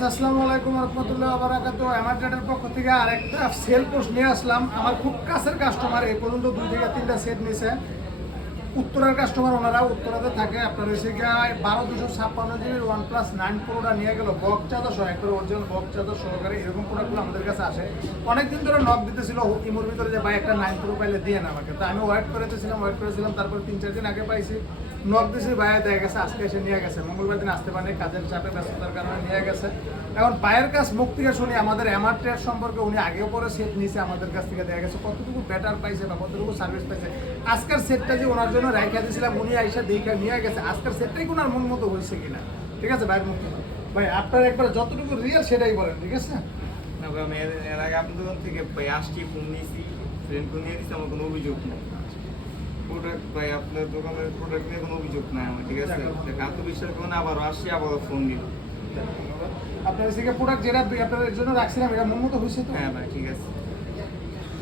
Viewers পক্ষ থেকে আরেকটা সেল পোস্ট নিয়ে আসলাম। আমার খুব কাছের কাস্টমার এই পর্যন্ত দুই থেকে তিনটা সেট কাস্টমার ওনারা উত্তরাতে থাকে। আপনার হচ্ছে গিয়ে বারো দুশো ছাপ্পান্ন জিবির ওয়ান প্লাস নাইন প্রোটা নিয়ে গেল। বক চাদর সহ একটা অরিজিনাল বক চাদর সহকারে এরকম প্রোডাক্টগুলো আমাদের কাছে আসে। অনেকদিন ধরে নক দিতেছিল, ইমোর ভিতরে যে ভাই একটা নাইন প্রো পাইলে দিয়ে না আমাকে। তো আমি ওয়েট করেছিলাম ওয়েট করেছিলাম, তারপর তিন চার দিন আগে পাইছি। নক দিছি ভাইয়া দেখা গেছে, আজকে এসে নিয়ে গেছে। মঙ্গলবার দিন আসতে পারেনি, কাজের চাপে ব্যস্ততার কারণে নিয়ে গেছে। এখন পায়ের কাছ মুখ থেকে শুনি, আমাদের ট্রেড সম্পর্কে উনি আগেও পরে সেট নিয়েছে আমাদের কাছ থেকে দেখা গেছে, কতটুকু বেটার পাইছে বা কতটুকু সার্ভিস পাইছে। আজকের সেটটা যে ওনার জন্য রাইখা দিয়েছিলাম উনি আইসা দেখে নিয়ে গেছে। আজকের সেটটাই ওনার মন মতো হয়েছে কিনা? ঠিক আছে, ভাইয়ের মুখ ভাই, আপনার একবার যতটুকু রিয়েল সেটাই বলেন, ঠিক আছে? এর আগে আপনার দোকান থেকে আসছি ফোন নিয়েছি ফ্রেন্ডকে নিয়ে দিচ্ছি আমার কোনো অভিযোগ নেই। প্রোডাক্ট ভাই আপনার দোকানের প্রোডাক্ট নিয়ে কোনো অভিযোগ নাই আমার ঠিক আছে? আত্মবিশ্বাস করুন আবারও আসছি আবারও ফোন দিল আপনার থেকে প্রোডাক্ট যেটা আপনাদের জন্য রাখছিলাম এটা মন মতো হয়েছে তো? হ্যাঁ ভাই ঠিক আছে।